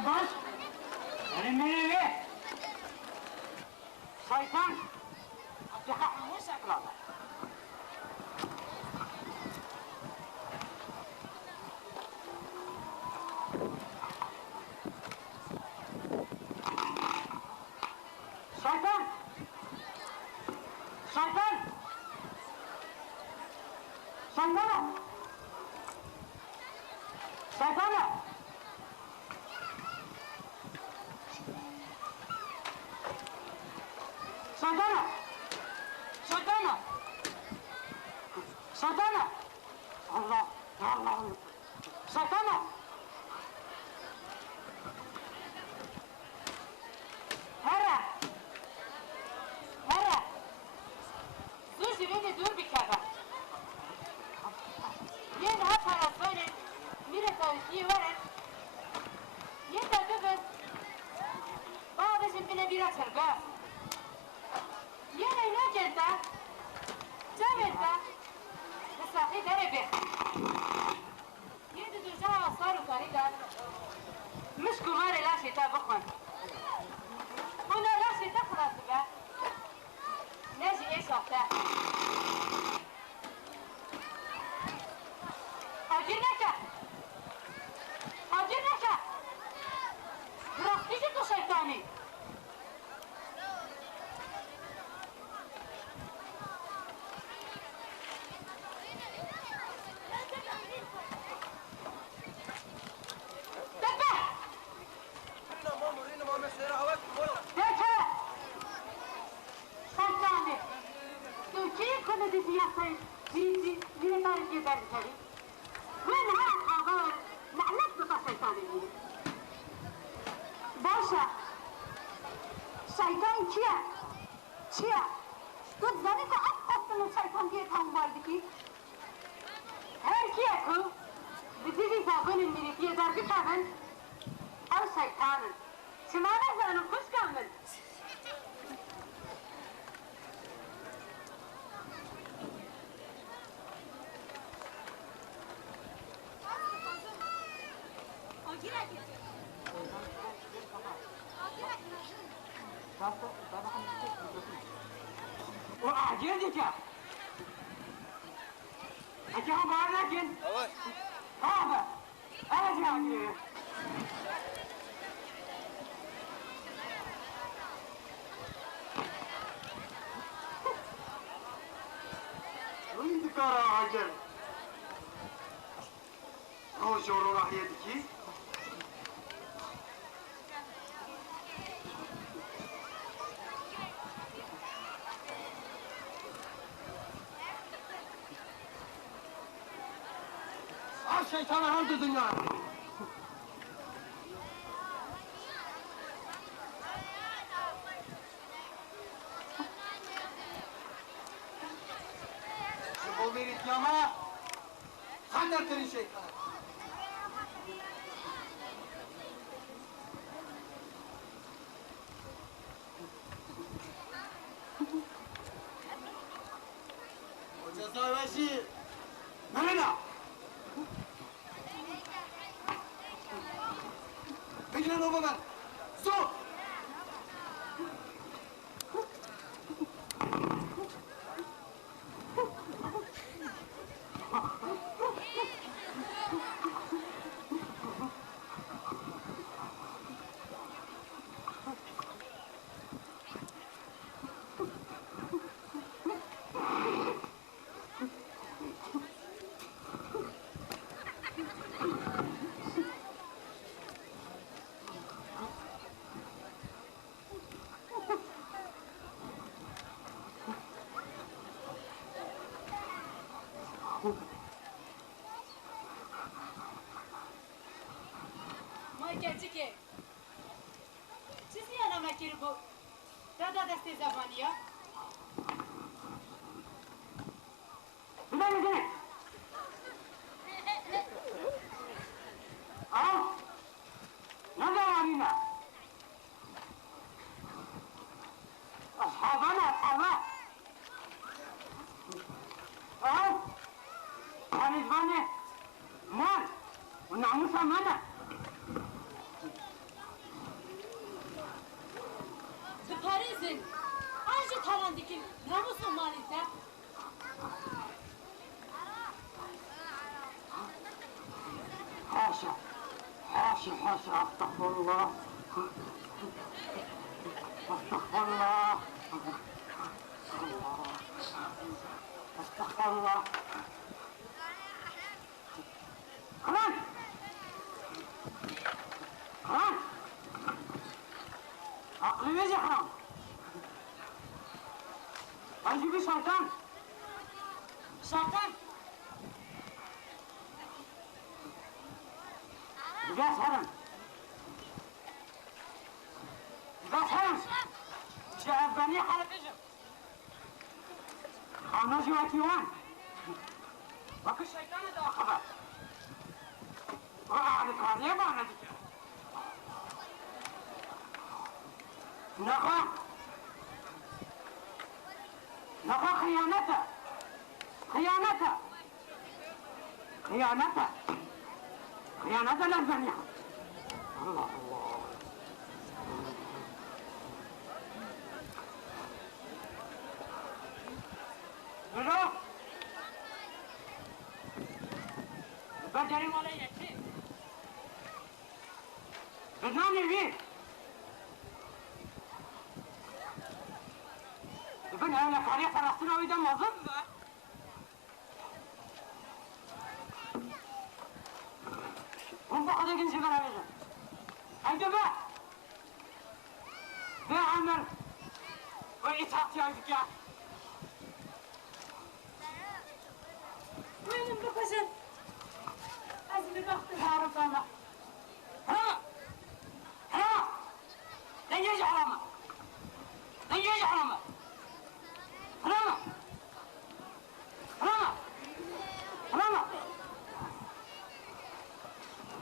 باش یعنی میره شیطان اتخا هموش اکلاده شیطان شیطان شیطان شیطان شیطان شیطان شیطان الله الله شیطان هره هره زور جوید دور بکرده یه ده پرستانه میره تاریخی ورد یه ده بس بعدش بینه بیره ترگاه یه نینا جلده جمعده بساقی داره بخ یه دو جا آثار و کاری دار مشکو ماره لاشی تا بخون اونا لاشی تا خلاص به نجی ای ساخته آجیر نکه آجیر نکه براستی تو شیطانی باشه شیطان کیه؟ چیه؟ تو زنی که اصلا شیطان دیگه تمام بردی هر کیه که بدیدی زبان میریفیه در بکنن او شیطانن شما نزنم خوش کامل و اعجیر دیگه اگه هم باید نکن آبه اعجیر اعجیر این دکار اعجیر او شورو راحیه دیکی شیطان هم تو دنیا شبو میری قیامه خطرترین شیطان مجزای باشی نه بگیرن رو با من زود Gerçek. Siz niye anlamak yeri bu? Dada deste zamanı ya. Burada mısın? Aa? Ne zamanı ya? Ashabana Allah. Aa? Hanizbane. Mal. Namusa mana? için namusun maliyse. حاشا حاشا حاشا استغفر الله استغفر الله استغفر الله خلاص خلاص عقلي يجي حرام هنجيب شيطان شيطان بقاس هرم بقاس هرم شاف بني حرب اجم خانوجي وكيوان وكل شيطان ده خبر وقعد كاريه بانا دي نخا نخا خيانته خيانته خيانته خيانته للجميع الله الله بلو بدري ولا يكفي بدناني فيه ابن هلا كاريه فلسطين ويدا مظلم هم فقط يمكن شبه هذا هيدا بقى عمل وإيتاقتي عندك